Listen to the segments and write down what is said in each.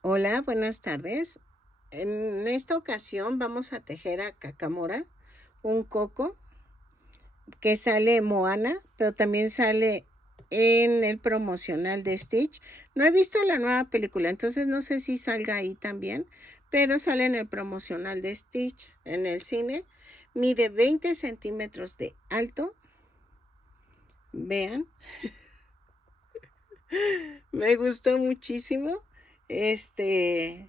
Hola, buenas tardes. En esta ocasión vamos a tejer a Cacamora un coco que sale en Moana, pero también sale en el promocional de Stitch. No he visto la nueva película, entonces no sé si salga ahí también, pero sale en el promocional de Stitch en el cine. Mide 20 centímetros de alto. Vean, me gustó muchísimo. Este,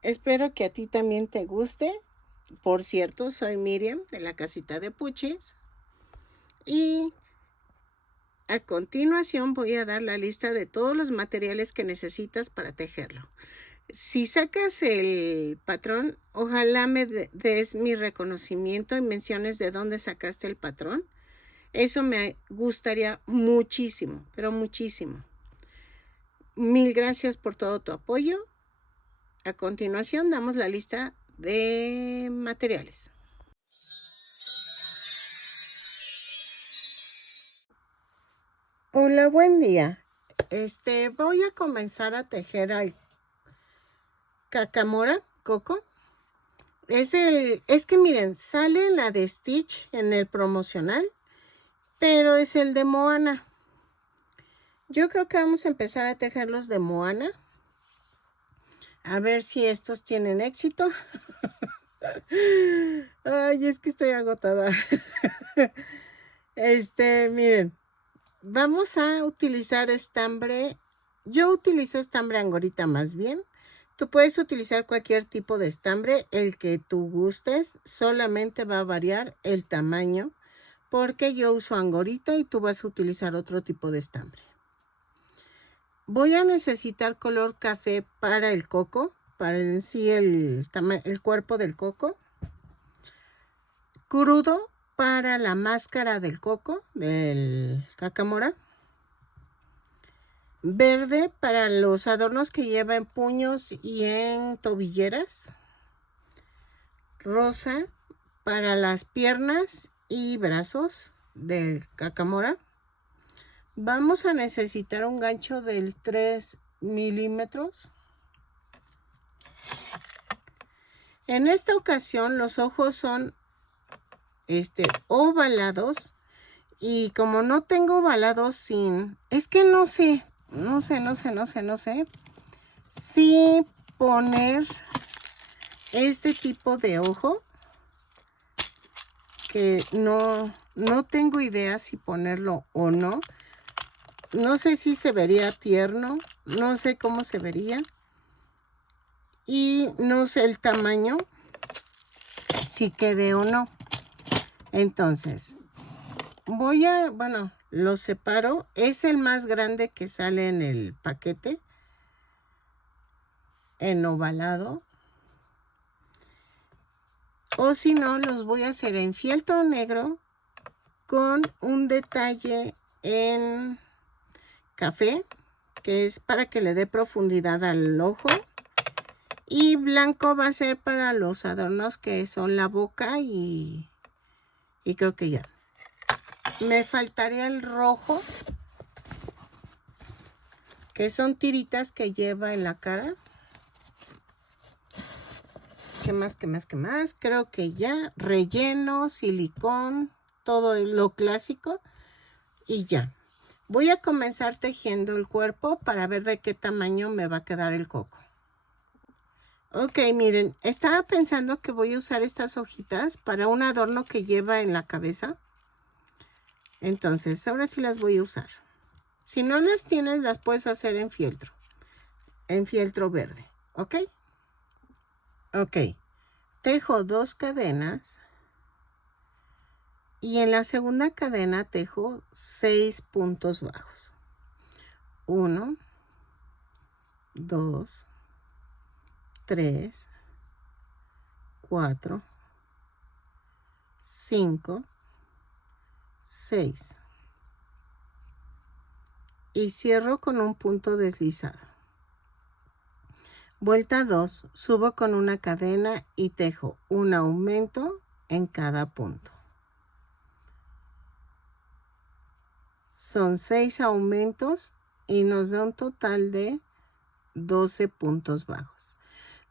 Espero que a ti también te guste. Por cierto, soy Miriam de la casita de Puchis y a continuación voy a dar la lista de todos los materiales que necesitas para tejerlo. Si sacas el patrón, ojalá me des mi reconocimiento y menciones de dónde sacaste el patrón. Eso me gustaría muchísimo, pero muchísimo. Mil gracias por todo tu apoyo. A continuación damos la lista de materiales. Hola, buen día. Voy a comenzar a tejer al cacamora, coco. Es que miren, sale la de Stitch en el promocional, pero es el de Moana. Yo creo que vamos a empezar a tejer los de Moana. A ver si estos tienen éxito. Ay, es que estoy agotada. Miren, vamos a utilizar estambre. Yo utilizo estambre angorita más bien. Tú puedes utilizar cualquier tipo de estambre, el que tú gustes. Solamente va a variar el tamaño porque yo uso angorita y tú vas a utilizar otro tipo de estambre. Voy a necesitar color café para el coco, para en sí el cuerpo del coco. Crudo para la máscara del coco, del cacamora. Verde para los adornos que lleva en puños y en tobilleras. Rosa para las piernas y brazos del cacamora. Vamos a necesitar un gancho del 3 milímetros. En esta ocasión los ojos son ovalados. Y como no tengo ovalados sin... Es que no sé si poner este tipo de ojo, que no tengo idea si ponerlo o no. No sé si se vería tierno, no sé cómo se vería. Y no sé el tamaño, si quede o no. Entonces, lo separo. Es el más grande que sale en el paquete, en ovalado. O si no, los voy a hacer en fieltro negro con un detalle en café, que es para que le dé profundidad al ojo. Y blanco va a ser para los adornos que son la boca y creo que ya. Me faltaría el rojo, que son tiritas que lleva en la cara. ¿Qué más? Creo que ya. Relleno, silicón, todo lo clásico y ya. Voy a comenzar tejiendo el cuerpo para ver de qué tamaño me va a quedar el coco. Ok, miren, estaba pensando que voy a usar estas hojitas para un adorno que lleva en la cabeza. Entonces, ahora sí las voy a usar. Si no las tienes, las puedes hacer en fieltro verde, ¿ok? Ok, tejo 2 cadenas y en la segunda cadena tejo 6 puntos bajos. 1, 2, 3, 4, 5, 6. Y cierro con un punto deslizado. Vuelta 2, subo con una cadena y tejo un aumento en cada punto. Son 6 aumentos y nos da un total de 12 puntos bajos.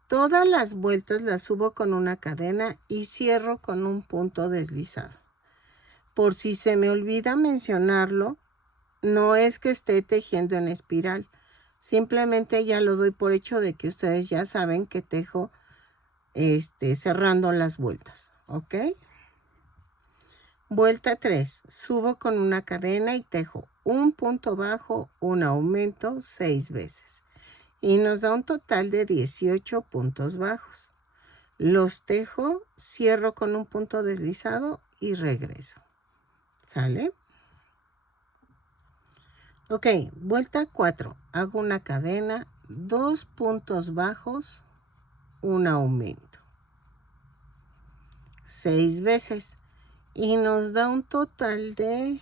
Todas las vueltas las subo con una cadena y cierro con un punto deslizado. Por si se me olvida mencionarlo, no es que esté tejiendo en espiral. Simplemente ya lo doy por hecho de que ustedes ya saben que tejo cerrando las vueltas. ¿Ok? Vuelta 3. Subo con una cadena y tejo un punto bajo, un aumento 6 veces. Y nos da un total de 18 puntos bajos. Los tejo, cierro con un punto deslizado y regreso. ¿Sale? Ok, vuelta 4. Hago una cadena, 2 puntos bajos, un aumento. 6 veces. Y nos da un total de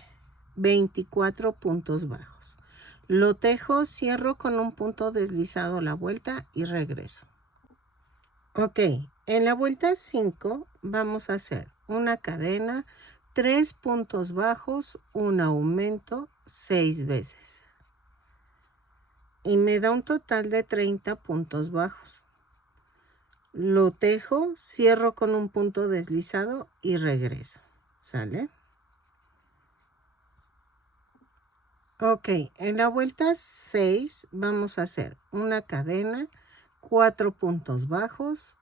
24 puntos bajos. Lo tejo, cierro con un punto deslizado la vuelta y regreso. Ok, en la vuelta 5 vamos a hacer una cadena, 3 puntos bajos, un aumento 6 veces. Y me da un total de 30 puntos bajos. Lo tejo, cierro con un punto deslizado y regreso. ¿Sale? Ok, en la vuelta 6 vamos a hacer una cadena, 4 puntos bajos,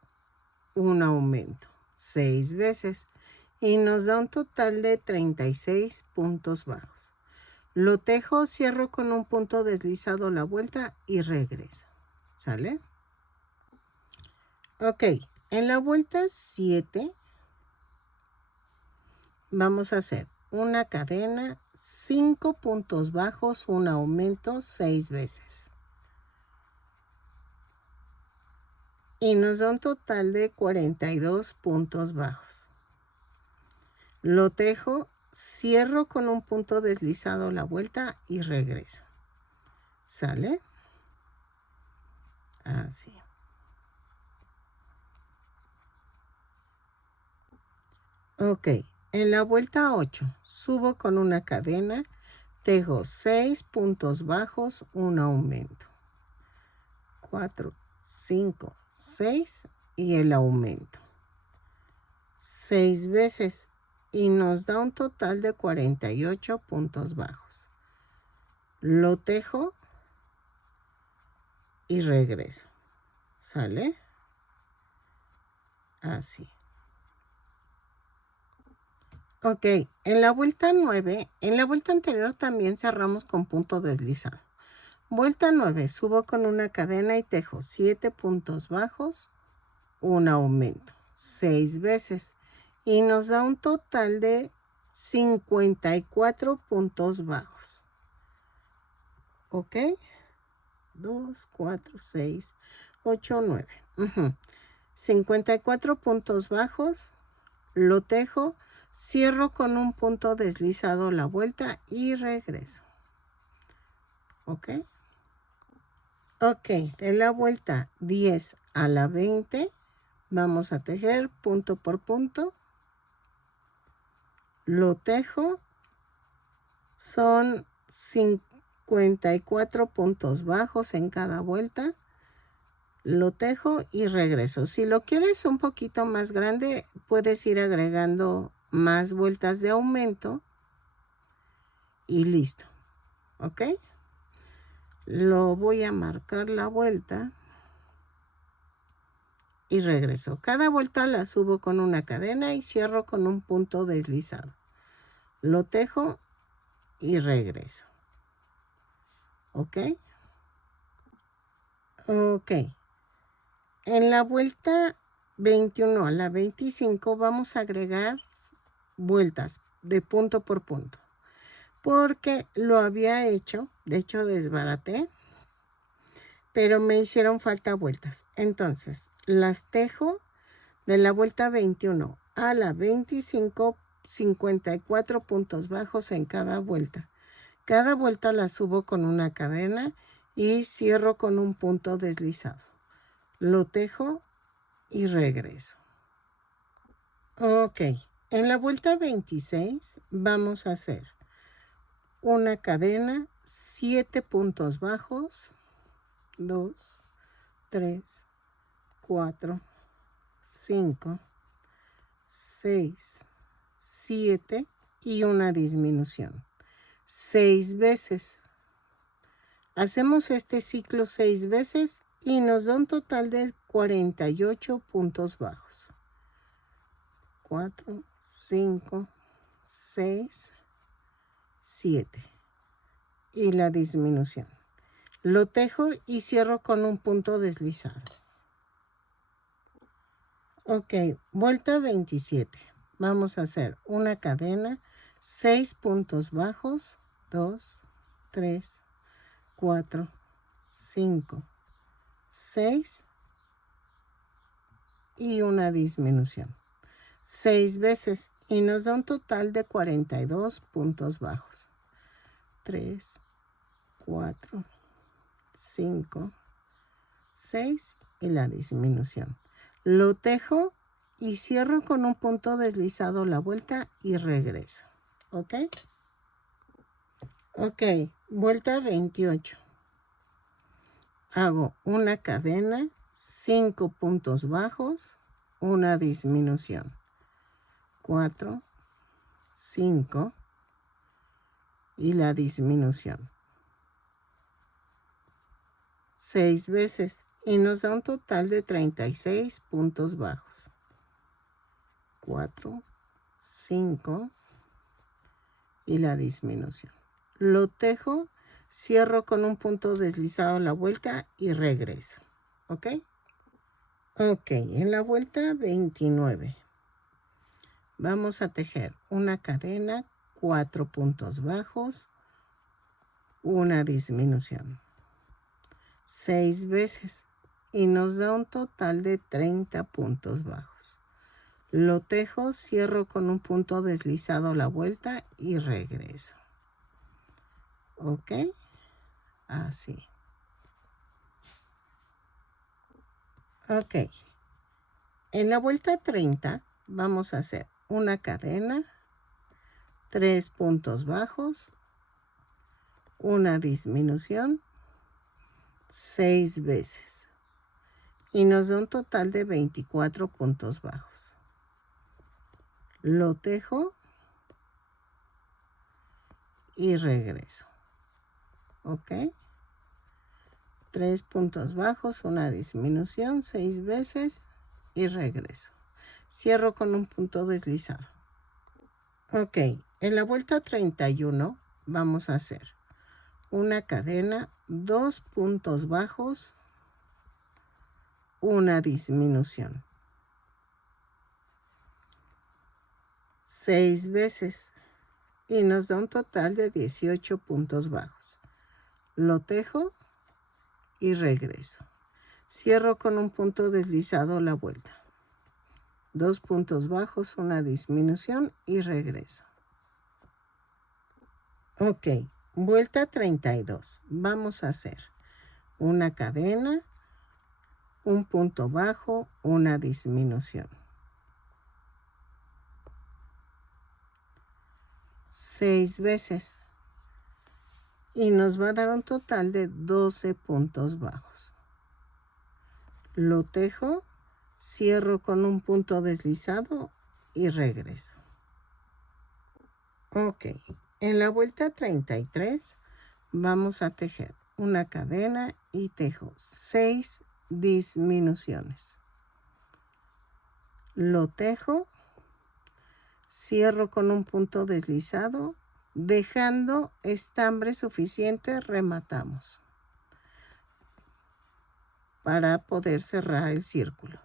un aumento, 6 veces. Y nos da un total de 36 puntos bajos. Lo tejo, cierro con un punto deslizado la vuelta y regreso. ¿Sale? Ok, en la vuelta 7 vamos a hacer una cadena, 5 puntos bajos, un aumento 6 veces. Y nos da un total de 42 puntos bajos. Lo tejo, cierro con un punto deslizado la vuelta y regreso. ¿Sale? Así. Ok, en la vuelta 8 subo con una cadena, tejo 6 puntos bajos, un aumento. 4, 5, 6 y el aumento. 6 veces y nos da un total de 48 puntos bajos. Lo tejo y regreso. ¿Sale? Así. Ok, en la vuelta 9, en la vuelta anterior también cerramos con punto deslizado. Vuelta 9, subo con una cadena y tejo 7 puntos bajos, un aumento, 6 veces. Y nos da un total de 54 puntos bajos. ¿Ok? 2, 4, 6, 8, 9. 54 puntos bajos. Lo tejo, cierro con un punto deslizado la vuelta y regreso. ¿Ok? Ok, de la vuelta 10 a la 20 vamos a tejer punto por punto. Lo tejo, son 54 puntos bajos en cada vuelta. Lo tejo y regreso. Si lo quieres un poquito más grande, puedes ir agregando más vueltas de aumento y listo. ¿Ok? Lo voy a marcar la vuelta y regreso. Cada vuelta la subo con una cadena y cierro con un punto deslizado. Lo tejo y regreso. ¿Ok? Ok. En la vuelta 21 a la 25 vamos a agregar vueltas de punto por punto. Porque lo había hecho, de hecho desbaraté, pero me hicieron falta vueltas. Entonces, las tejo de la vuelta 21 a la 25, 54 puntos bajos en cada vuelta. Cada vuelta la subo con una cadena y cierro con un punto deslizado. Lo tejo y regreso. Ok, en la vuelta 26 vamos a hacer una cadena, 7 puntos bajos, 2, 3, 4, 5, 6, 7 y una disminución. 6 veces. Hacemos este ciclo 6 veces y nos da un total de 48 puntos bajos. 4, 5, 6, 7 y la disminución. Lo tejo y cierro con un punto deslizado. Ok, vuelta 27. Vamos a hacer una cadena, 6 puntos bajos, 2, 3, 4, 5, 6 y una disminución. 6 veces y nos da un total de 42 puntos bajos. 3, 4, 5, 6 y la disminución. Lo tejo y cierro con un punto deslizado la vuelta y regreso. ¿Ok? Ok, vuelta 28. Hago una cadena, 5 puntos bajos, una disminución. 4, 5 y la disminución. 6 veces y nos da un total de 36 puntos bajos. 4, 5 y la disminución. Lo tejo, cierro con un punto deslizado la vuelta y regreso. ¿Ok? Ok, en la vuelta 29 vamos a tejer una cadena, 4 puntos bajos, una disminución. 6 veces y nos da un total de 30 puntos bajos. Lo tejo, cierro con un punto deslizado la vuelta y regreso. ¿Ok? Así. Ok. En la vuelta 30 vamos a hacer una cadena, 3 puntos bajos, una disminución, 6 veces. Y nos da un total de 24 puntos bajos. Lo tejo y regreso. ¿Ok? 3 puntos bajos, una disminución, 6 veces y regreso. Cierro con un punto deslizado. Ok, en la vuelta 31 vamos a hacer una cadena, 2 puntos bajos, una disminución. 6 veces y nos da un total de 18 puntos bajos. Lo tejo y regreso. Cierro con un punto deslizado la vuelta. 2 puntos bajos, una disminución y regreso. Ok, vuelta 32. Vamos a hacer una cadena, un punto bajo, una disminución. 6 veces y nos va a dar un total de 12 puntos bajos. Lo tejo, cierro con un punto deslizado y regreso. Ok, en la vuelta 33 vamos a tejer una cadena y tejo 6 disminuciones. Lo tejo, cierro con un punto deslizado, dejando estambre suficiente, rematamos para poder cerrar el círculo.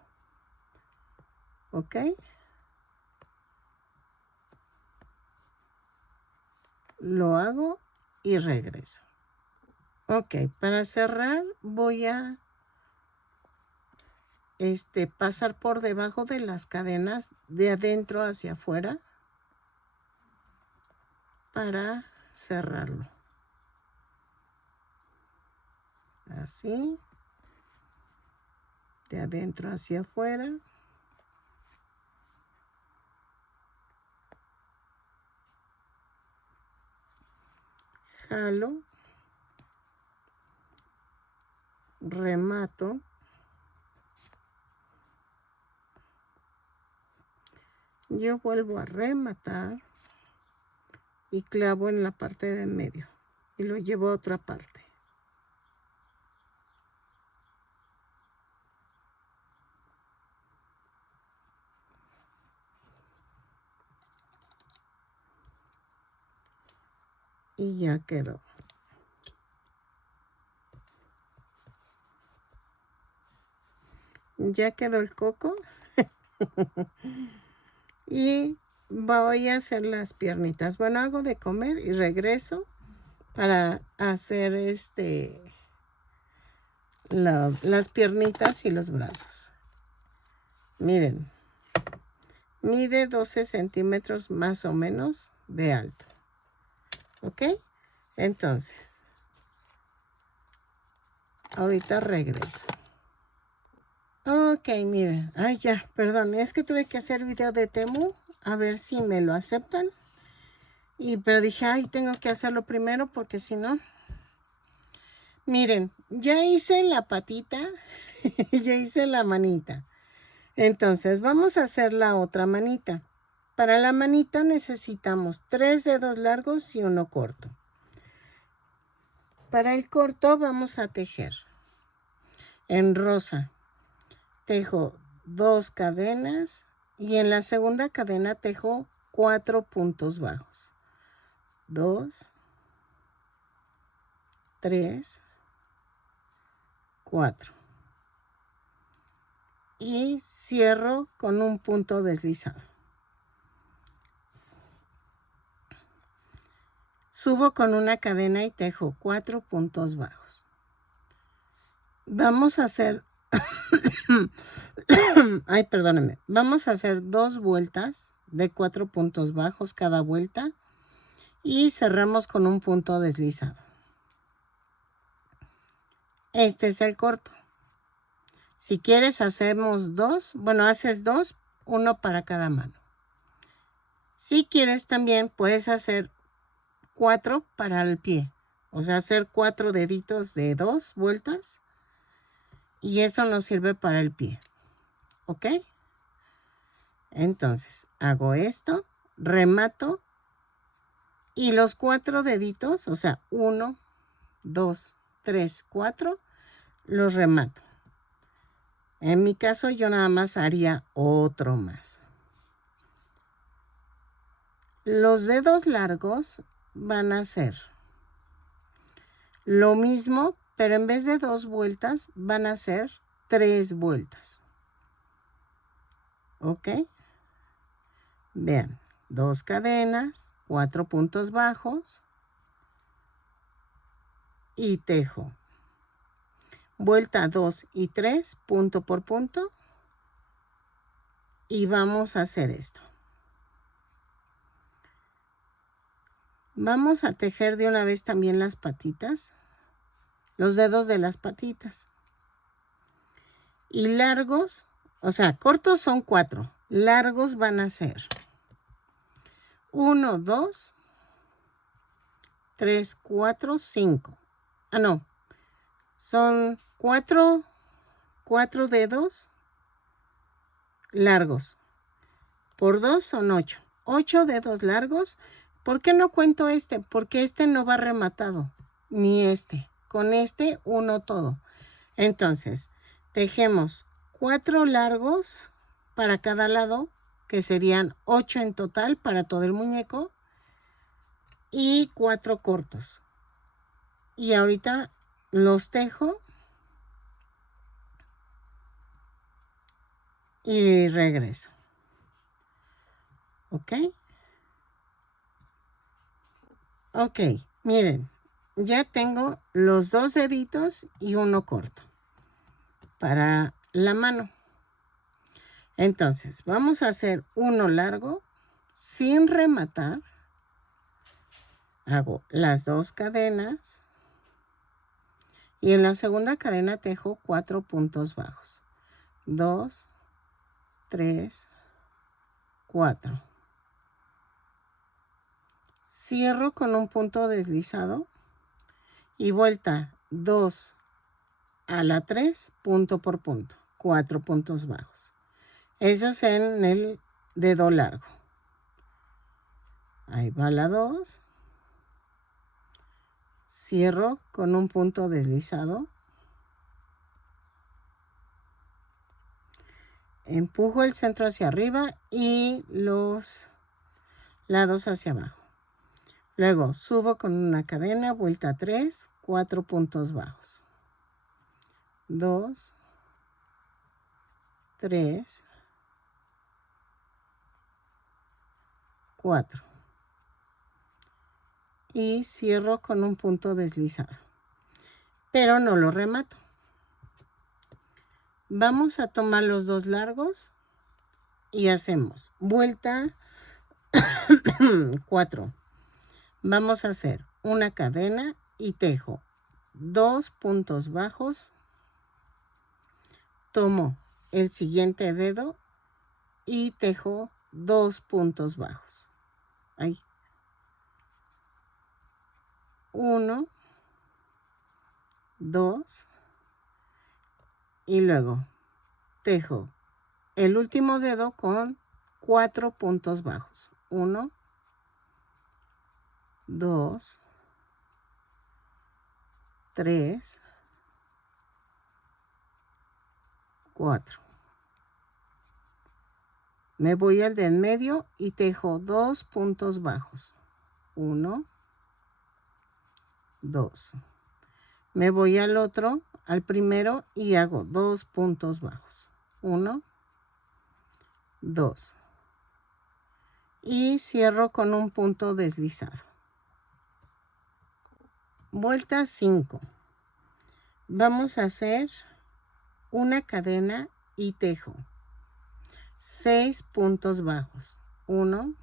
¿Ok? Lo hago y regreso. Ok, para cerrar voy a pasar por debajo de las cadenas de adentro hacia afuera para cerrarlo. Así, de adentro hacia afuera. Jalo. remato. Yo vuelvo a rematar y clavo en la parte de en medio y lo llevo a otra parte. Y ya quedó. Ya quedó el coco. Y voy a hacer las piernitas. Bueno, hago de comer y regreso para hacer las piernitas y los brazos. Miren, mide 12 centímetros más o menos de alto. ¿Ok? Entonces, ahorita regreso. Ok, miren. Ay, ya, perdón. Es que tuve que hacer video de Temu. A ver si me lo aceptan. Pero dije, ay, tengo que hacerlo primero porque si no... Miren, ya hice la patita. Ya hice la manita. Entonces, vamos a hacer la otra manita. Para la manita necesitamos 3 dedos largos y uno corto. Para el corto vamos a tejer en rosa. Tejo 2 cadenas y en la segunda cadena tejo 4 puntos bajos. 2, 3, 4. Y cierro con un punto deslizado. Subo con una cadena y tejo 4 puntos bajos. Vamos a hacer... Ay, perdónenme. Vamos a hacer 2 vueltas de 4 puntos bajos cada vuelta y cerramos con un punto deslizado. Este es el corto. Si quieres hacemos 2, bueno, haces 2, 1 para cada mano. Si quieres también puedes hacer 4 para el pie. O sea, hacer 4 deditos de 2 vueltas. Y eso nos sirve para el pie. ¿Ok? Entonces, hago esto, remato. Y los 4 deditos, o sea, 1, 2, 3, 4, los remato. En mi caso, yo nada más haría otro más. Los dedos largos van a ser lo mismo, pero en vez de 2 vueltas, van a ser 3 vueltas. ¿Ok? Vean, 2 cadenas, 4 puntos bajos y tejo. Vuelta 2 y 3, punto por punto. Y vamos a hacer esto. Vamos a tejer de una vez también las patitas, los dedos de las patitas. Y largos, o sea, cortos son 4, largos van a ser 1, 2, 3, 4, 5. Ah, no, son 4 dedos largos. Por 2 son 8. 8 dedos largos. ¿Por qué no cuento este? Porque este no va rematado, ni este. Con este uno todo. Entonces, tejemos 4 largos para cada lado, que serían 8 en total para todo el muñeco, y 4 cortos. Y ahorita los tejo y regreso. ¿Ok? Ok, miren, ya tengo los 2 deditos y uno corto para la mano. Entonces, vamos a hacer uno largo sin rematar. Hago las 2 cadenas y en la segunda cadena tejo 4 puntos bajos. 2, 3, 4. Cierro con un punto deslizado y vuelta 2, a la 3, punto por punto, 4 puntos bajos. Eso es en el dedo largo. Ahí va la 2. Cierro con un punto deslizado. Empujo el centro hacia arriba y los lados hacia abajo. Luego subo con una cadena, vuelta 3, 4 puntos bajos. 2, 3, 4. Y cierro con un punto deslizado. Pero no lo remato. Vamos a tomar los dos largos y hacemos vuelta 4. Vamos a hacer una cadena y tejo 2 puntos bajos. Tomo el siguiente dedo y tejo 2 puntos bajos. Ahí. 1, 2 y luego tejo el último dedo con 4 puntos bajos. 1, 2, 3, 4. Me voy al de en medio y tejo 2 puntos bajos. 1, 2. Me voy al otro, al primero, y hago 2 puntos bajos. 1, 2. Y cierro con un punto deslizado. Vuelta 5. Vamos a hacer una cadena y tejo 6 puntos bajos. 1,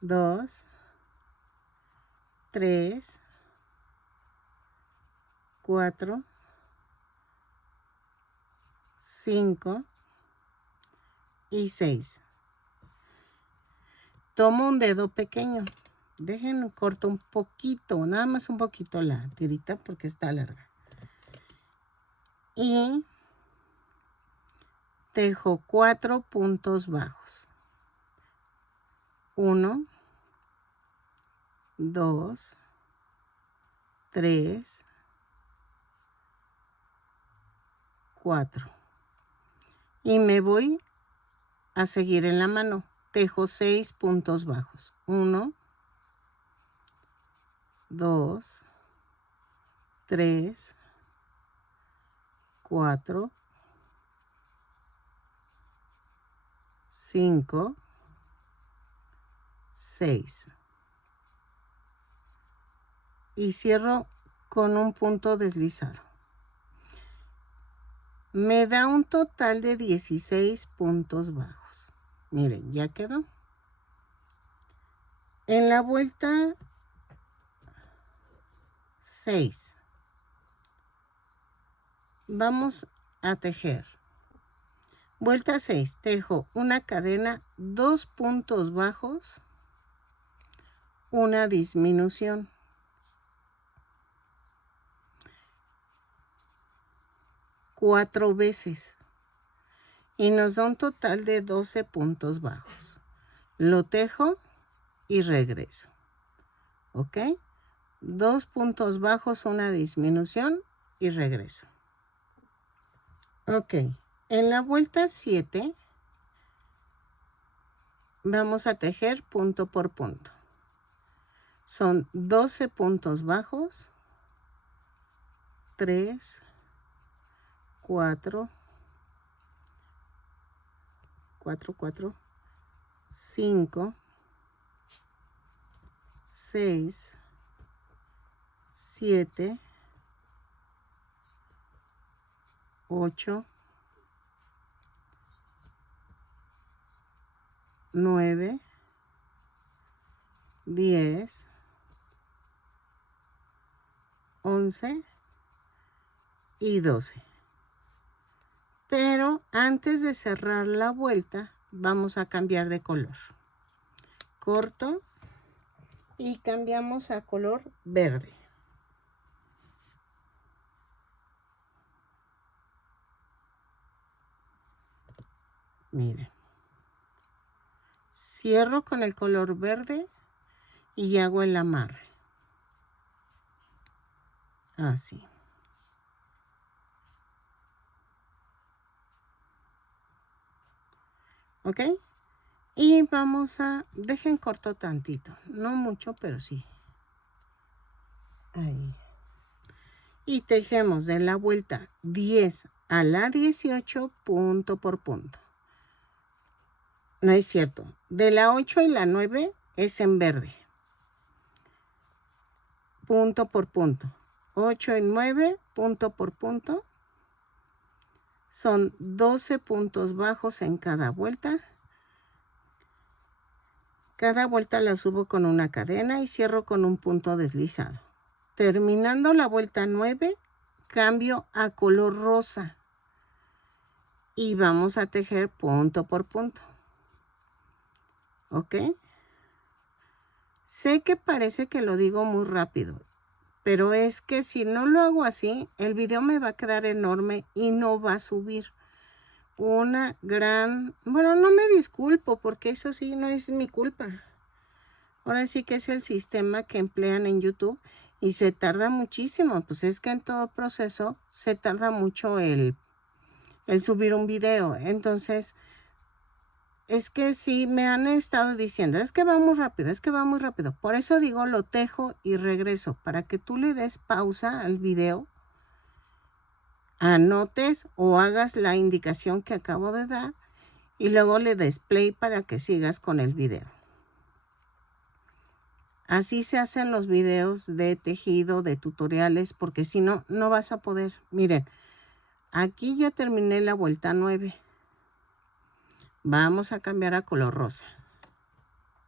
2, 3, 4, 5 y 6. Tomo un dedo pequeño. Dejen corto un poquito, nada más un poquito la tirita porque está larga. Y tejo 4 puntos bajos. 1, 2, 3, 4. Y me voy a seguir en la mano. Tejo 6 puntos bajos. 1, 2, 3, 4, 5, 6. Y cierro con un punto deslizado. Me da un total de 16 puntos bajos. Miren, ya quedó. En la vuelta 6 vamos a tejer. Vuelta 6, tejo una cadena, 2 puntos bajos, una disminución. Cuatro veces. Y nos da un total de 12 puntos bajos. Lo tejo y regreso. ¿Ok? 2 puntos bajos, una disminución y regreso. Ok. En la vuelta 7 vamos a tejer punto por punto. Son 12 puntos bajos. 3, 4, 5, 6, 7, 8, 9, 10, 11 y 12. Pero antes de cerrar la vuelta, vamos a cambiar de color. Corto y cambiamos a color verde. Miren. Cierro con el color verde y hago el amarre. Así. ¿Ok? Y vamos a... Dejen corto tantito. No mucho, pero sí. Ahí. Y tejemos de la vuelta 10 a la 18 punto por punto. No es cierto. De la 8 y la 9 es en verde. Punto por punto. 8 y 9 punto por punto. Son 12 puntos bajos en cada vuelta. Cada vuelta la subo con una cadena y cierro con un punto deslizado. Terminando la vuelta 9, cambio a color rosa. Y vamos a tejer punto por punto. ¿Ok? Sé que parece que lo digo muy rápido, pero es que si no lo hago así, el video me va a quedar enorme y no va a subir. Una gran... Bueno, no me disculpo porque eso sí no es mi culpa. Ahora sí que es el sistema que emplean en YouTube y se tarda muchísimo. Pues es que en todo proceso se tarda mucho el subir un video. Entonces, es que sí me han estado diciendo, es que va muy rápido, es que va muy rápido. Por eso digo, lo tejo y regreso, para que tú le des pausa al video, anotes o hagas la indicación que acabo de dar y luego le des play para que sigas con el video. Así se hacen los videos de tejido, de tutoriales, porque si no, no vas a poder. Miren, aquí ya terminé la vuelta 9. Vamos a cambiar a color rosa.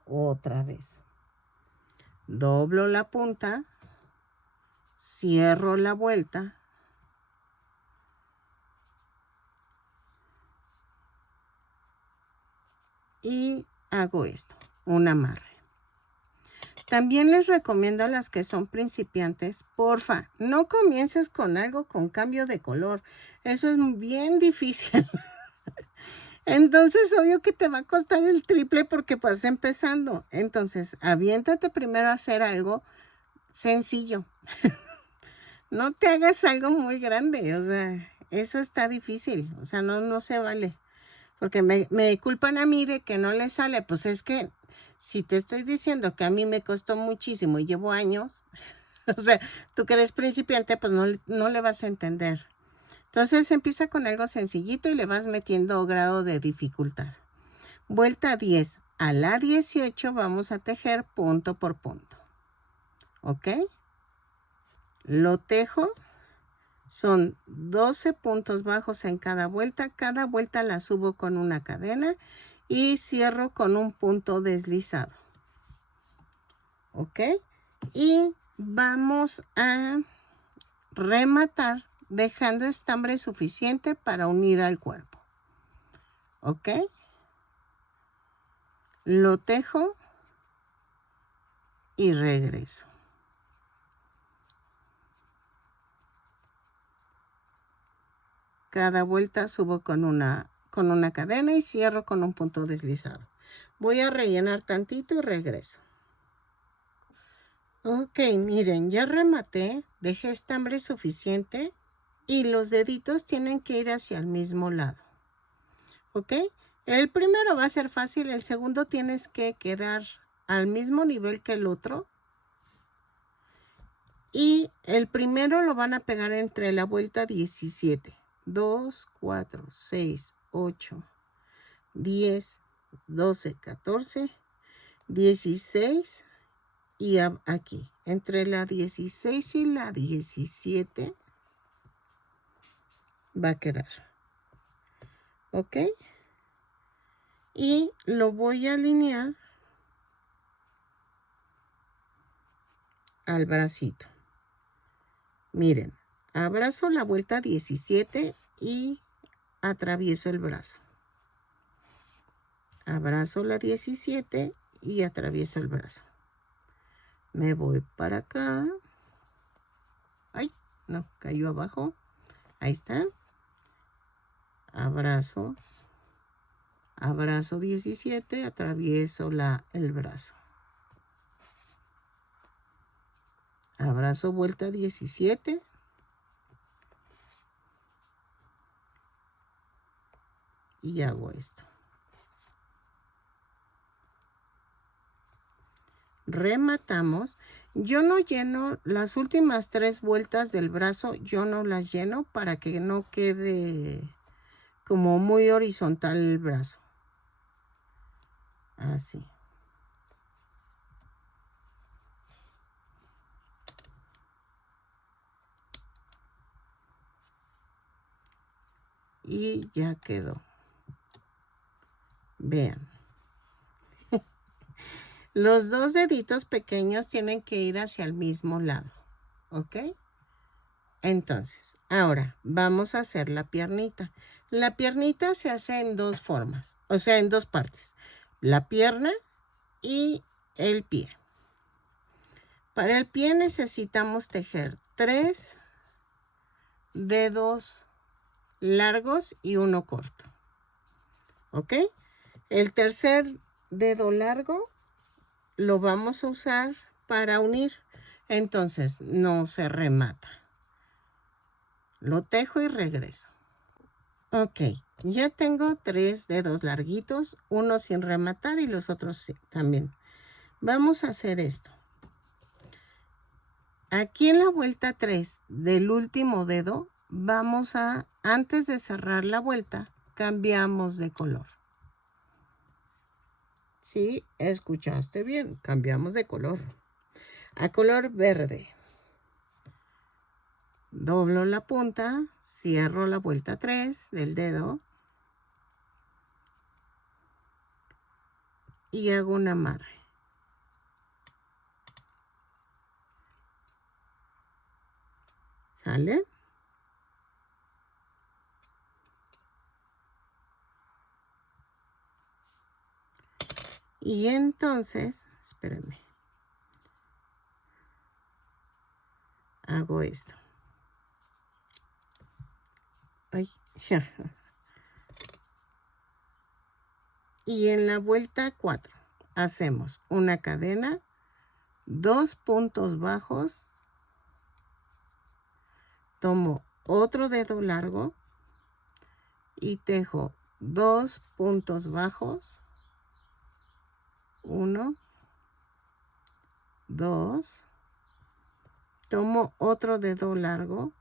Otra vez. Doblo la punta, cierro la vuelta. Y hago esto, un amarre. También les recomiendo a las que son principiantes, porfa, no comiences con algo con cambio de color. Eso es bien difícil. Entonces, obvio que te va a costar el triple porque vas empezando. Entonces, aviéntate primero a hacer algo sencillo. No te hagas algo muy grande, o sea, eso está difícil. O sea, no se vale. Porque me culpan a mí de que no le sale. Pues es que si te estoy diciendo que a mí me costó muchísimo y llevo años, o sea, tú que eres principiante, pues no le vas a entender. Entonces empieza con algo sencillito y le vas metiendo grado de dificultad. Vuelta 10 a la 18 vamos a tejer punto por punto. ¿Ok? Lo tejo. Son 12 puntos bajos en cada vuelta. Cada vuelta la subo con una cadena y cierro con un punto deslizado. ¿Ok? Y vamos a rematar dejando estambre suficiente para unir al cuerpo. ¿Ok? Lo tejo y regreso. Cada vuelta subo con una cadena y cierro con un punto deslizado. Voy a rellenar tantito y regreso. Ok, miren, ya rematé, dejé estambre suficiente y los deditos tienen que ir hacia el mismo lado. ¿Ok? El primero va a ser fácil, el segundo tienes que quedar al mismo nivel que el otro. Y el primero lo van a pegar entre la vuelta 17. 2, 4, 6, 8, 10, 12, 14, 16 y aquí. Entre la 16 y la 17 va a quedar. ¿Ok? Y lo voy a alinear al bracito. Miren, abrazo la vuelta 17 y atravieso el brazo. Abrazo la 17 y atravieso el brazo. Me voy para acá. Ay, no, cayó abajo. Ahí está. Abrazo Abrazo 17, atravieso el brazo. Abrazo vuelta 17. Y hago esto. Rematamos. Yo no lleno las últimas 3 vueltas del brazo, yo no las lleno para que no quede como muy horizontal el brazo. Así. Y ya quedó. Vean. Los 2 deditos pequeños tienen que ir hacia el mismo lado. ¿Ok? Entonces, ahora vamos a hacer la piernita. La piernita se hace en 2 formas, o sea, en 2 partes. La pierna y el pie. Para el pie necesitamos tejer 3 dedos largos y 1 corto. ¿Ok? El tercer dedo largo lo vamos a usar para unir. Entonces, no se remata. Lo tejo y regreso. Ok, ya tengo 3 dedos larguitos, uno sin rematar y los otros sí, también. Vamos a hacer esto. Aquí en la vuelta 3 del último dedo, vamos a, antes de cerrar la vuelta, cambiamos de color. Sí, escuchaste bien, cambiamos de color. A color verde. Doblo la punta, cierro la vuelta 3 del dedo y hago un amarre. ¿Sale? Y entonces, espérenme, hago esto. Ay. Y en la vuelta 4 hacemos una cadena, 2 puntos bajos, tomo otro dedo largo y tejo 2 puntos bajos, 1, 2, tomo otro dedo largo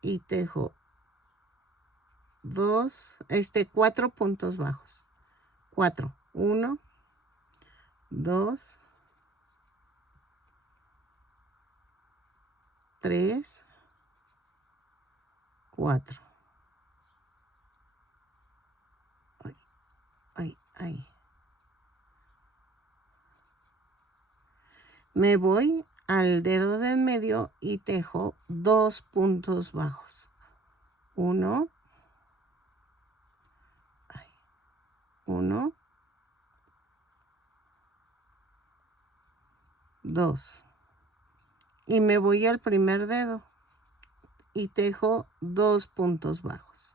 y tejo 4 puntos bajos, 4, 1, 2, 3, 4. Ay. Me voy al dedo del medio y tejo 2 puntos bajos. 1, 2. Y me voy al primer dedo y tejo 2 puntos bajos.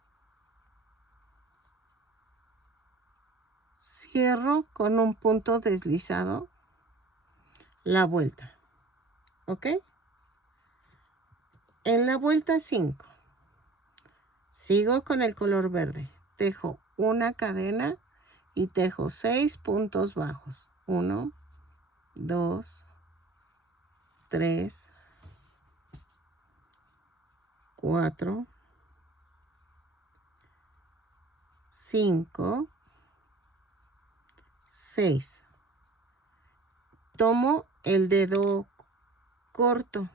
Cierro con un punto deslizado la vuelta. ¿Ok? En la vuelta 5, sigo con el color verde. Tejo una cadena y tejo 6 puntos bajos. 1, 2, 3, 4, 5, 6. Tomo el dedo corto.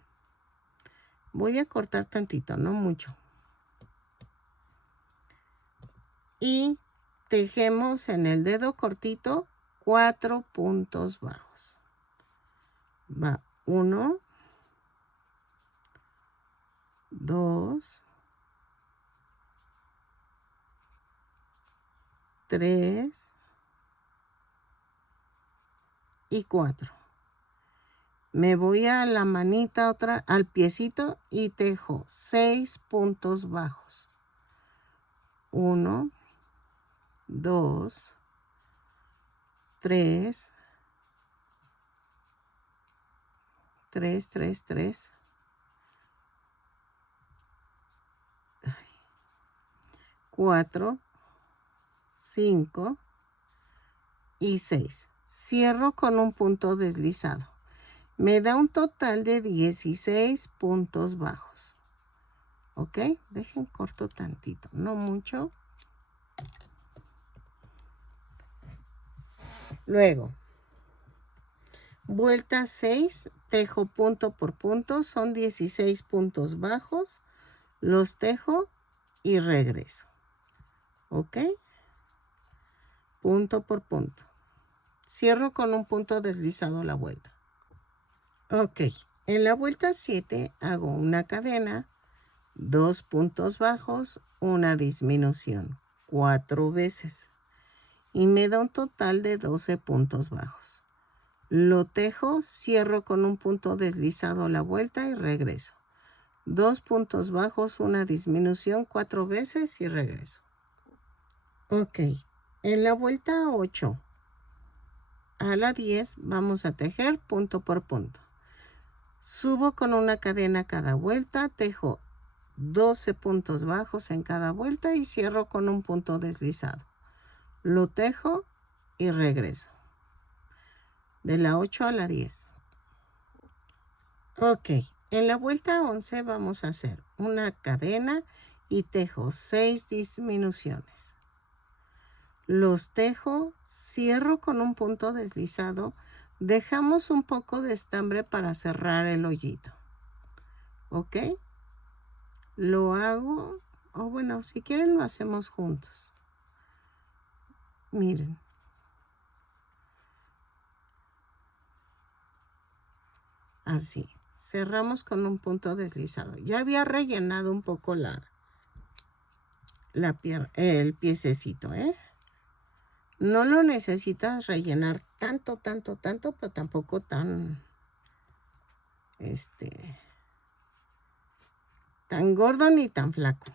Voy a cortar tantito, no mucho. Y tejemos en el dedo cortito 4 puntos bajos. Va 1, 2, 3 y 4. Me voy a la manita al piecito y tejo 6 puntos bajos. 1, 2, 3, 3, 3, 3, 4, 5 y 6. Cierro con un punto deslizado. Me da un total de 16 puntos bajos. ¿Ok? Dejen corto tantito, no mucho. Luego, vuelta 6, tejo punto por punto, son 16 puntos bajos. Los tejo y regreso. ¿Ok? Punto por punto. Cierro con un punto deslizado la vuelta. Ok, en la vuelta 7 hago una cadena, 2 puntos bajos, una disminución, 4 veces. Y me da un total de 12 puntos bajos. Lo tejo, cierro con un punto deslizado la vuelta y regreso. 2 puntos bajos, una disminución, 4 veces y regreso. Ok, en la vuelta 8 a la 10 vamos a tejer punto por punto. Subo con una cadena cada vuelta, tejo 12 puntos bajos en cada vuelta y cierro con un punto deslizado. Lo tejo y regreso. De la 8 a la 10. Ok, en la vuelta 11 vamos a hacer una cadena y tejo 6 disminuciones. Los tejo, cierro con un punto deslizado, dejamos un poco de estambre para cerrar el hoyito. ¿Ok? Lo hago, o bueno, si quieren lo hacemos juntos. Miren. Así. Cerramos con un punto deslizado. Ya había rellenado un poco el piececito, ¿eh? No lo necesitas rellenar tanto, pero tampoco tan, tan gordo ni tan flaco.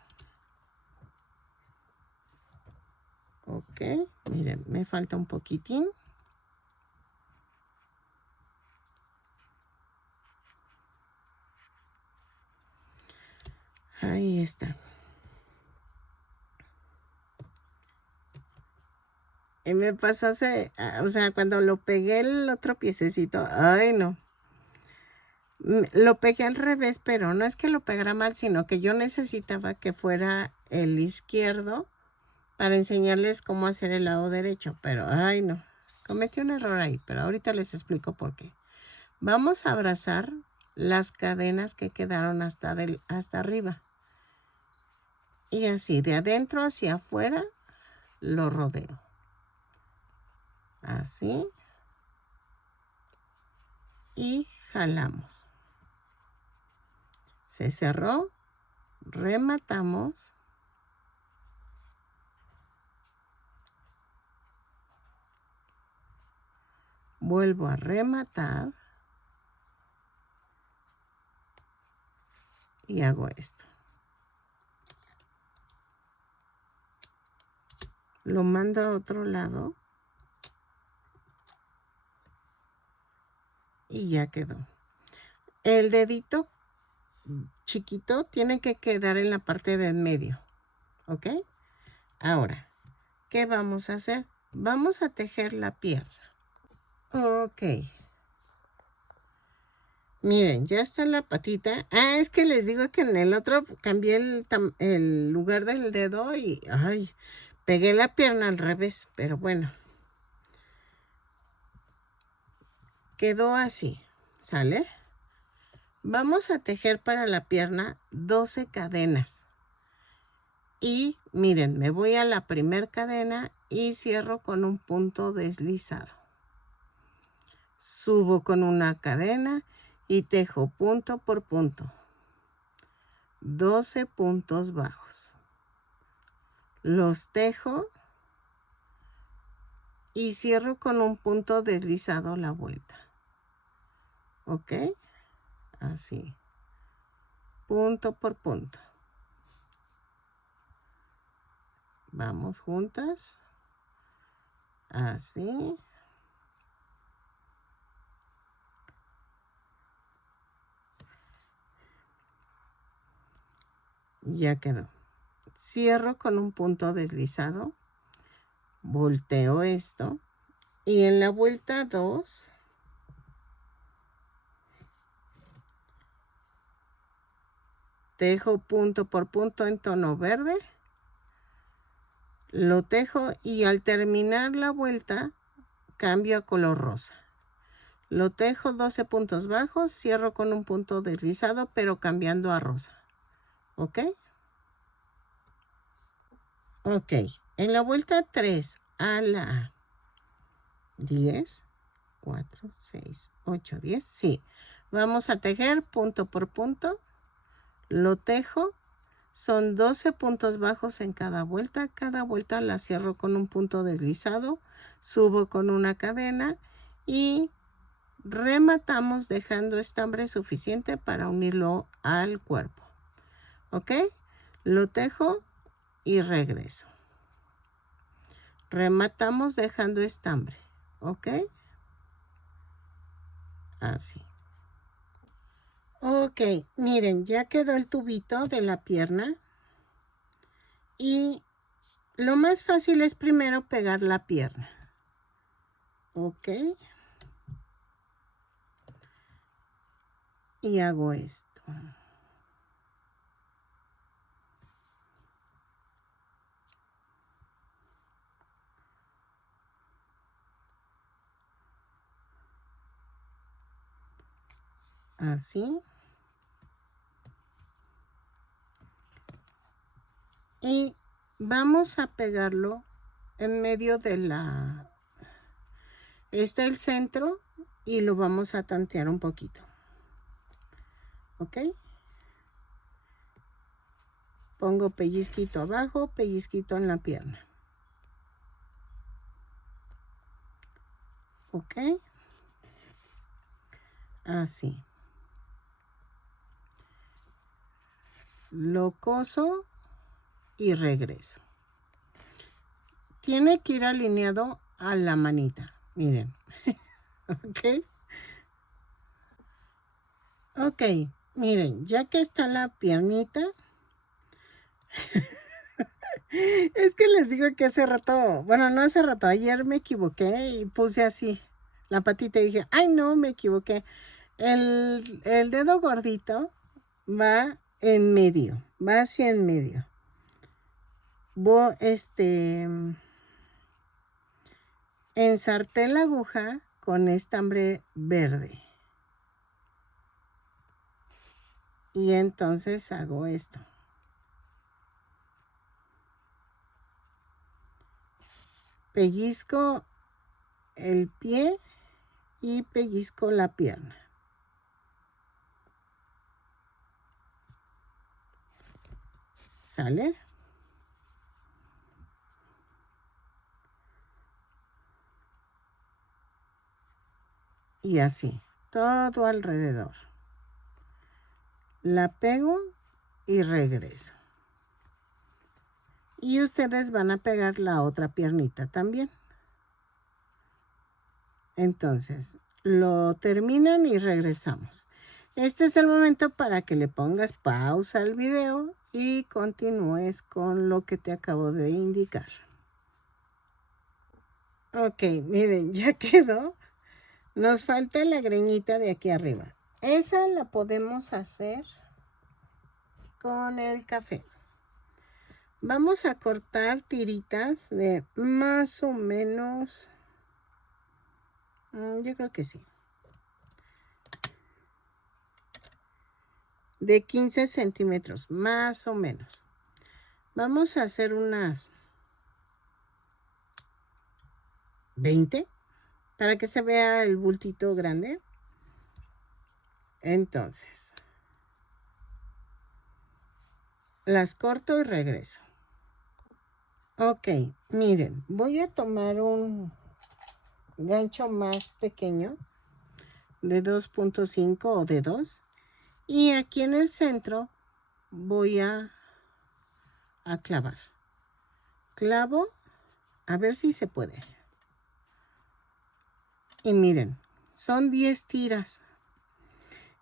Ok, miren, me falta un poquitín. Ahí está. Y me pasó o sea, cuando lo pegué el otro piececito, ay no. Lo pegué al revés, pero no es que lo pegara mal, sino que yo necesitaba que fuera el izquierdo para enseñarles cómo hacer el lado derecho. Pero, ay no, cometí un error ahí, pero ahorita les explico por qué. Vamos a abrazar las cadenas que quedaron hasta arriba. Y así, de adentro hacia afuera, lo rodeo. Así. Y jalamos. Se cerró, rematamos. Vuelvo a rematar. Y hago esto. Lo mando a otro lado. Y ya quedó. El dedito chiquito tiene que quedar en la parte de en medio. ¿Ok? Ahora, ¿qué vamos a hacer? Vamos a tejer la pierna. Ok. Miren, ya está la patita. Ah, es que les digo que en el otro cambié el lugar del dedo y, ay, pegué la pierna al revés, pero bueno. Quedó así, ¿sale? Vamos a tejer para la pierna 12 cadenas. Y miren, me voy a la primera cadena y cierro con un punto deslizado. Subo con una cadena y tejo punto por punto. 12 puntos bajos. Los tejo y cierro con un punto deslizado la vuelta. ¿Ok? Así. Punto por punto. Vamos juntas. Así. Ya quedó. Cierro con un punto deslizado. Volteo esto. Y en la vuelta 2, tejo punto por punto en tono verde. Lo tejo y al terminar la vuelta cambio a color rosa. Lo tejo 12 puntos bajos, cierro con un punto deslizado, pero cambiando a rosa. ¿Ok? Ok. En la vuelta 3 a la 10, 4, 6, 8, 10. Sí. Vamos a tejer punto por punto. Lo tejo. Son 12 puntos bajos en cada vuelta. Cada vuelta la cierro con un punto deslizado. Subo con una cadena y rematamos dejando estambre suficiente para unirlo al cuerpo. ¿Ok? Lo tejo y regreso. Rematamos dejando estambre. ¿Ok? Así. Ok, miren, ya quedó el tubito de la pierna. Y lo más fácil es primero pegar la pierna. ¿Ok? Y hago esto. Así. Y vamos a pegarlo en medio de la... Está el centro y lo vamos a tantear un poquito. ¿Ok? Pongo pellizquito abajo, pellizquito en la pierna. ¿Ok? Así. Lo coso y regreso. Tiene que ir alineado a la manita. Miren. ¿Ok? Ok. Miren, ya que está la piernita. Es que les digo que hace rato, bueno, no hace rato, ayer me equivoqué y puse así la patita y dije, ay no, me equivoqué. El dedo gordito va en medio, va hacia en medio. Ensarté la aguja con estambre verde. Y entonces hago esto. Pellizco el pie y pellizco la pierna. ¿Sale? Y así, todo alrededor. La pego y regreso. Y ustedes van a pegar la otra piernita también. Entonces, lo terminan y regresamos. Este es el momento para que le pongas pausa al video y continúes con lo que te acabo de indicar. Ok, miren, ya quedó. Nos falta la greñita de aquí arriba. Esa la podemos hacer con el café. Vamos a cortar tiritas de más o menos, yo creo que sí, de 15 centímetros, más o menos. Vamos a hacer unas 20 para que se vea el bultito grande. Entonces, las corto y regreso. Ok, miren, voy a tomar un gancho más pequeño de 2.5 o de 2 y aquí en el centro voy a clavar. Clavo, a ver si se puede. Y miren, son 10 tiras.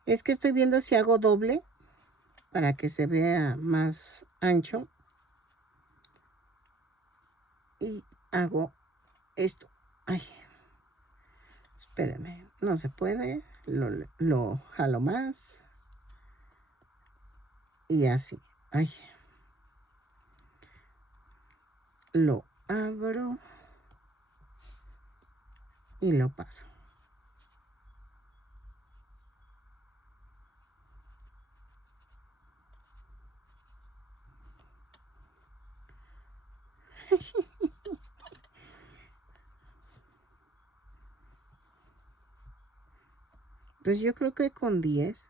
Es que estoy viendo si hago doble para que se vea más ancho. Y hago esto. Ay, espérenme, no se puede. Lo jalo más. Y así. Ay. Lo abro. Y lo paso. Pues yo creo que con 10.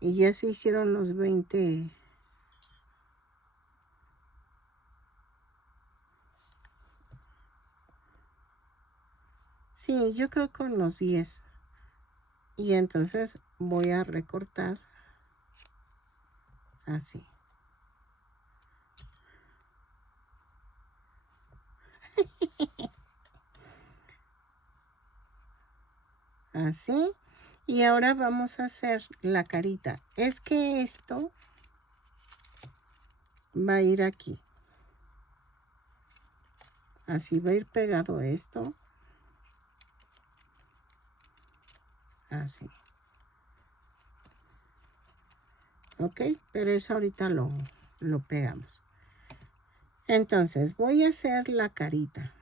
Y ya se hicieron los 20. Sí, yo creo con los 10. Y entonces voy a recortar así. Así. Y ahora vamos a hacer la carita. Es que esto va a ir aquí. Así va a ir pegado esto. Así. Ok, pero eso ahorita lo pegamos. Entonces voy a hacer la carita.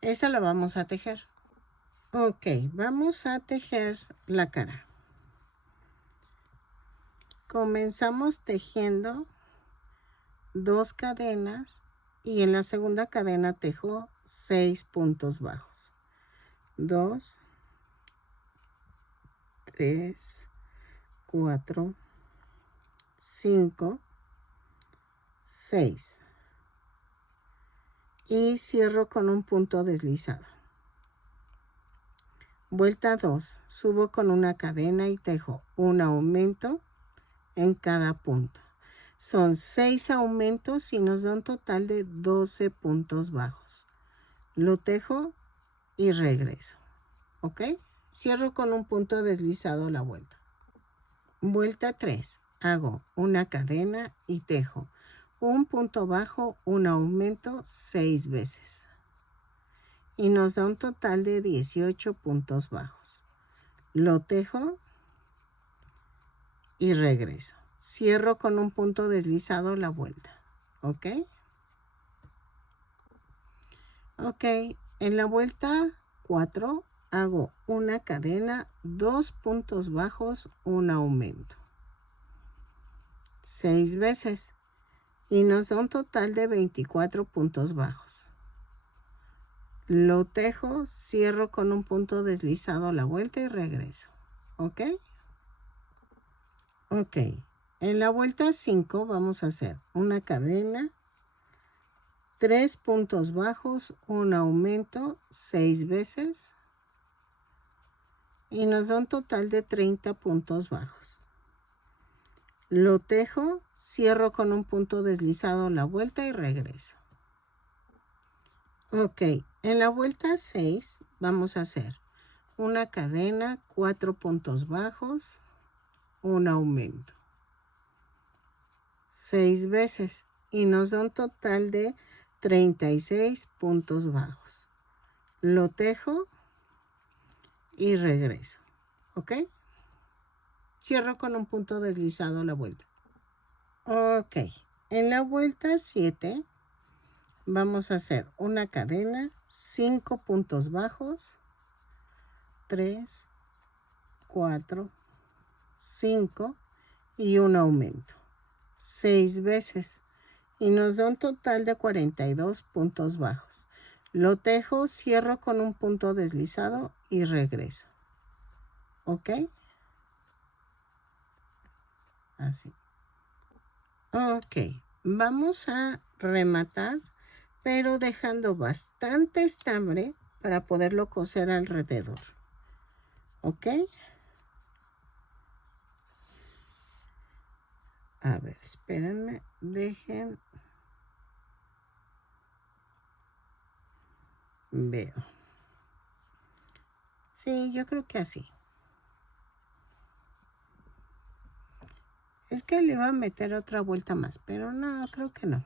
Esa la vamos a tejer. Ok, vamos a tejer la cara. Comenzamos tejiendo 2 cadenas y en la segunda cadena tejo 6 puntos bajos. 2, 3, 4, 5, 6. Y cierro con un punto deslizado. Vuelta 2, subo con una cadena y tejo un aumento en cada punto. Son 6 aumentos y nos da un total de 12 puntos bajos. Lo tejo y regreso. ¿Ok? Cierro con un punto deslizado la vuelta. Vuelta 3. Hago una cadena y tejo un punto bajo, un aumento 6 veces. Y nos da un total de 18 puntos bajos. Lo tejo y regreso. Cierro con un punto deslizado la vuelta. ¿Ok? Ok. En la vuelta 4 hago una cadena, 2 puntos bajos, un aumento. 6 veces. Y nos da un total de 24 puntos bajos. Lo tejo, cierro con un punto deslizado la vuelta y regreso. ¿Ok? Ok. En la vuelta 5 vamos a hacer una cadena, 3 puntos bajos, un aumento 6 veces. Y nos da un total de 30 puntos bajos. Lo tejo, cierro con un punto deslizado la vuelta y regreso. Ok, en la vuelta 6 vamos a hacer una cadena, 4 puntos bajos, un aumento. 6 veces y nos da un total de 36 puntos bajos. Lo tejo y regreso. ¿Ok? Cierro con un punto deslizado la vuelta. Ok, en la vuelta 7 vamos a hacer una cadena, 5 puntos bajos, 3, 4, 5 y un aumento. 6 veces y nos da un total de 42 puntos bajos. Lo tejo, cierro con un punto deslizado y regreso. ¿Ok? Así. Ok, vamos a rematar, pero dejando bastante estambre para poderlo coser alrededor. ¿Ok? A ver, espérenme, dejen. Veo. Sí, yo creo que así. Es que le iba a meter otra vuelta más, pero no, creo que no.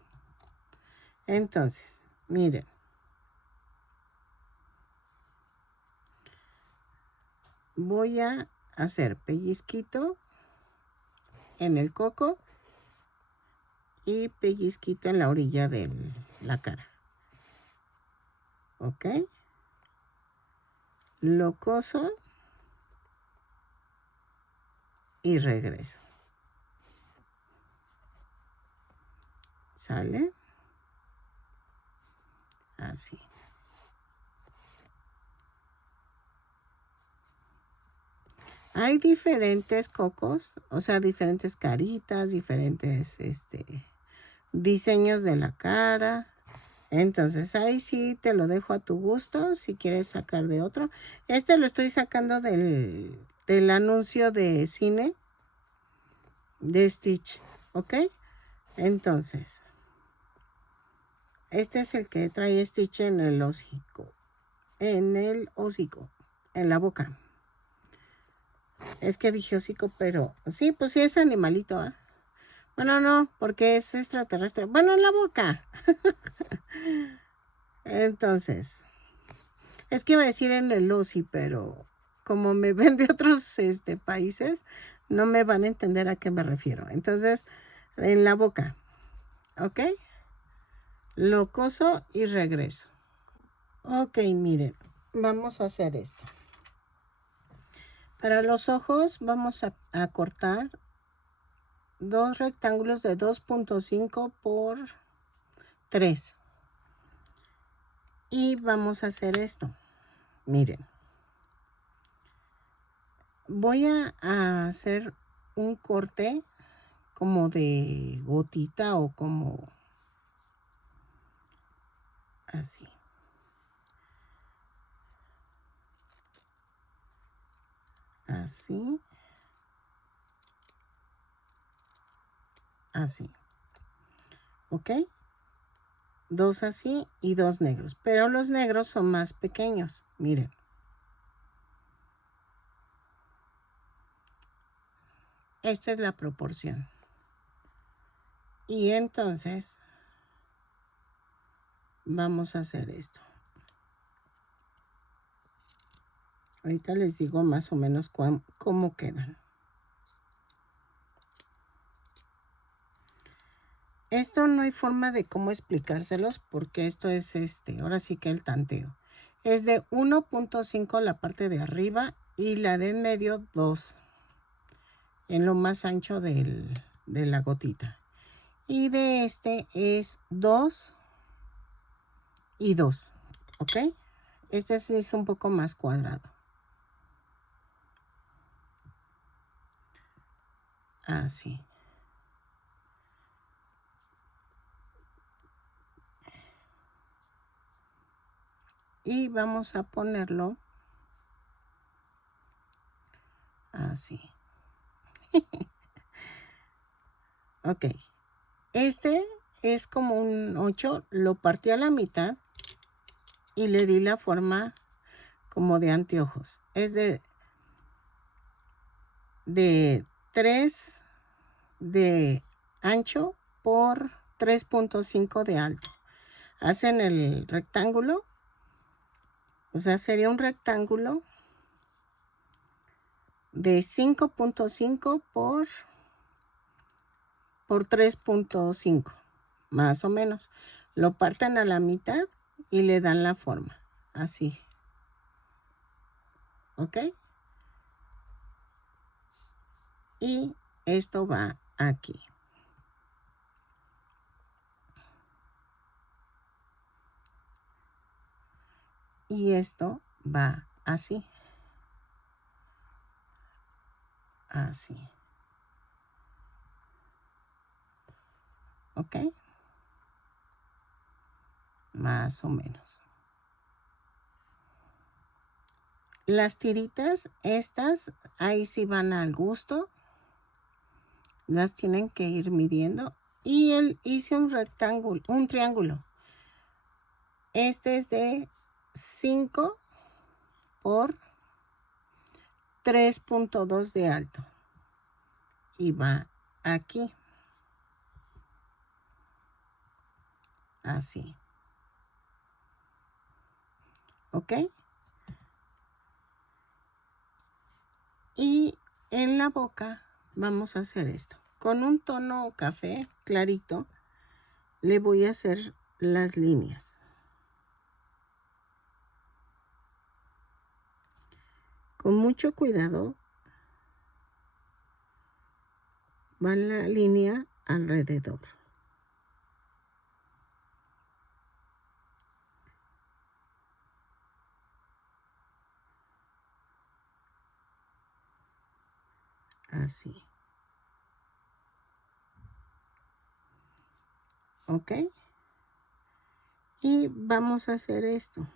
Entonces, miren. Voy a hacer pellizquito en el coco y pellizquito en la orilla de la cara. ¿Ok? Lo coso y regreso. ¿Sale? Así. Hay diferentes cocos, o sea, diferentes caritas, diferentes diseños de la cara. Entonces ahí sí te lo dejo a tu gusto si quieres sacar de otro. Este lo estoy sacando del anuncio de cine de Stitch, ¿ok? Entonces, este es el que trae Stitch en el hocico, en la boca. Es que dije hocico, pero sí, pues sí es animalito, ¿ah? Bueno, no, porque es extraterrestre. Bueno, en la boca. Entonces, es que iba a decir en el Lucy, pero como me ven de otros países, no me van a entender a qué me refiero. Entonces, en la boca, ¿ok? Lo coso y regreso. Ok, miren, vamos a hacer esto. Para los ojos vamos a cortar dos rectángulos de 2.5 por 3. Y vamos a hacer esto. Miren. Voy a hacer un corte como de gotita o como así. Así. Así. ¿Ok? Dos así y dos negros. Pero los negros son más pequeños. Miren. Esta es la proporción. Y entonces vamos a hacer esto. Ahorita les digo más o menos cómo quedan. Esto no hay forma de cómo explicárselos porque esto es ahora sí que el tanteo. Es de 1.5 la parte de arriba y la de en medio 2 en lo más ancho de la gotita. Y de este es 2 y 2, ¿ok? Este sí es un poco más cuadrado. Así. Y vamos a ponerlo así. Ok. Este es como un 8. Lo partí a la mitad y le di la forma como de anteojos. Es de 3 de ancho por 3.5 de alto. Hacen el rectángulo. O sea, sería un rectángulo de 5.5 por 3.5, más o menos. Lo parten a la mitad y le dan la forma, así. ¿Ok? Y esto va aquí. Y esto va así. Así. ¿Ok? Más o menos. Las tiritas, estas, ahí sí van al gusto. Las tienen que ir midiendo. Y hice un rectángulo, un triángulo. Este es de 5 por 3.2 de alto. Y va aquí. Así. ¿Ok? Y en la boca vamos a hacer esto. Con un tono café clarito le voy a hacer las líneas. Con mucho cuidado va la línea alrededor. Así. ¿Ok? Y vamos a hacer esto.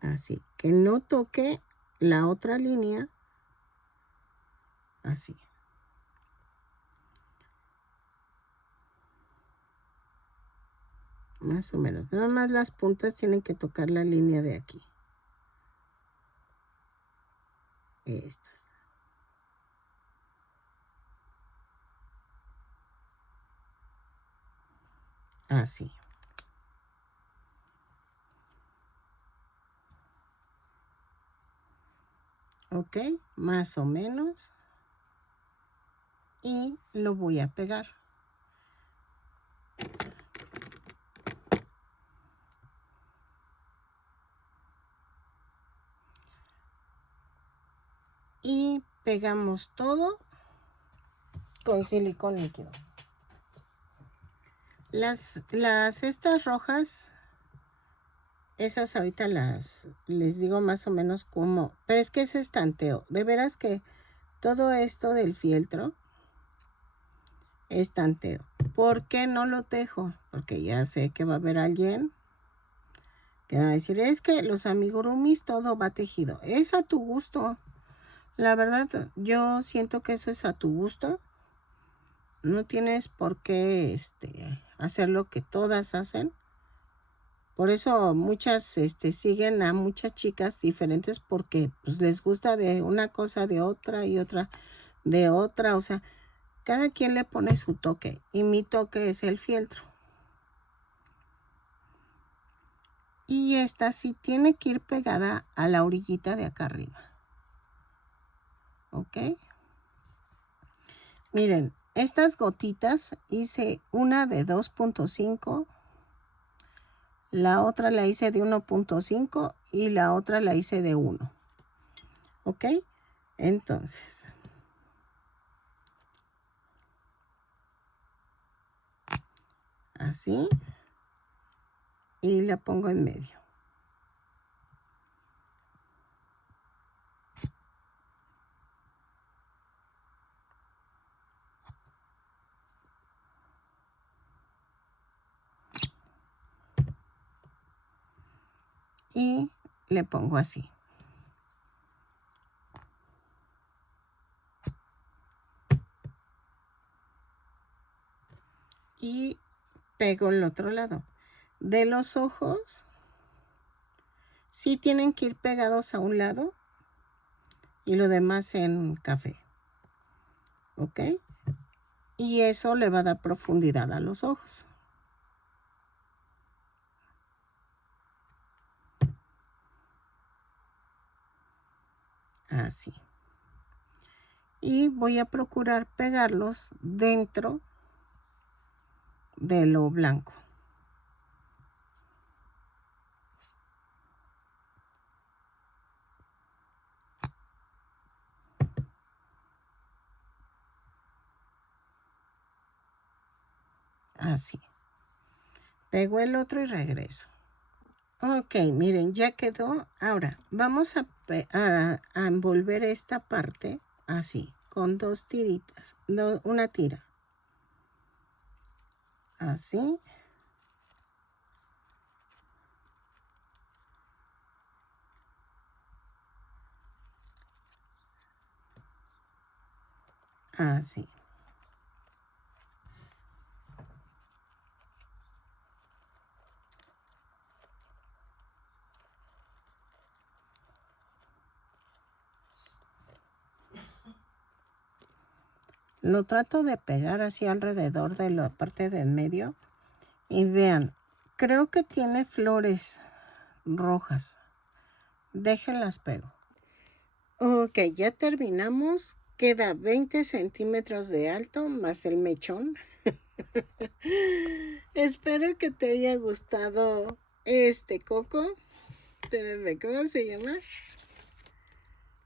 Así. Que no toque la otra línea. Así. Más o menos. Nada más las puntas tienen que tocar la línea de aquí. Estas. Así. Ok, más o menos. Y lo voy a pegar. Y pegamos todo con silicón líquido. Estas rojas, esas ahorita les digo más o menos cómo, pero es que es estanteo. De veras que todo esto del fieltro es tanteo. ¿Por qué no lo tejo? Porque ya sé que va a haber alguien que va a decir, es que los amigurumis todo va tejido. Es a tu gusto. La verdad, yo siento que eso es a tu gusto. No tienes por qué hacer lo que todas hacen. Por eso muchas siguen a muchas chicas diferentes porque pues, les gusta de una cosa de otra y otra de otra. O sea, cada quien le pone su toque. Y mi toque es el fieltro. Y esta sí tiene que ir pegada a la orillita de acá arriba. ¿Ok? Miren, estas gotitas hice una de 2.5, la otra la hice de 1.5 y la otra la hice de 1. ¿Ok? Entonces, así, y la pongo en medio. Y le pongo así. Y pego el otro lado. De los ojos, sí tienen que ir pegados a un lado y lo demás en café. ¿Ok? Y eso le va a dar profundidad a los ojos. Así. Y voy a procurar pegarlos dentro de lo blanco. Así. Pego el otro y regreso. Ok, miren, ya quedó. Ahora, vamos a envolver esta parte así, con 2 tiritas, una tira. Así. Así. Lo trato de pegar así alrededor de la parte de en medio. Y vean, creo que tiene flores rojas. Déjenlas pego. Ok, ya terminamos. Queda 20 centímetros de alto más el mechón. Espero que te haya gustado este coco. Espérenme, ¿cómo se llama?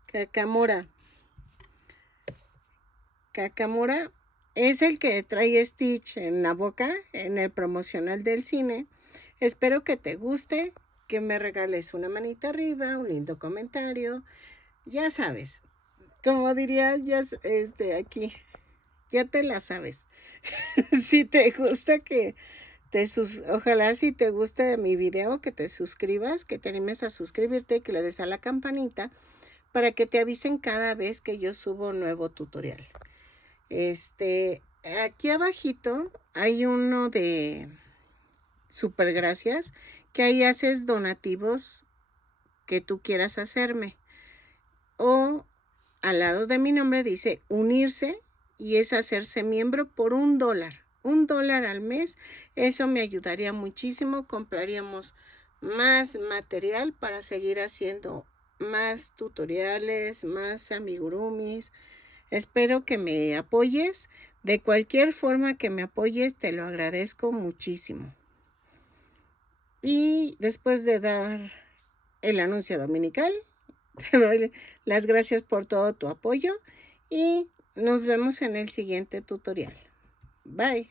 Cacamora. Cacamora es el que trae Stitch en la boca en el promocional del cine. Espero que te guste, que me regales una manita arriba, un lindo comentario. Ya sabes, como diría ya aquí, ya te la sabes. Si te gusta ojalá si te gusta mi video, que te suscribas, que te animes a suscribirte, que le des a la campanita para que te avisen cada vez que yo subo un nuevo tutorial. Aquí abajito hay uno de super gracias, que ahí haces donativos que tú quieras hacerme. O al lado de mi nombre dice unirse y es hacerse miembro por $1. $1 al mes. Eso me ayudaría muchísimo. Compraríamos más material para seguir haciendo más tutoriales, más amigurumis. Espero que me apoyes. De cualquier forma que me apoyes, te lo agradezco muchísimo. Y después de dar el anuncio dominical, te doy las gracias por todo tu apoyo y nos vemos en el siguiente tutorial. Bye.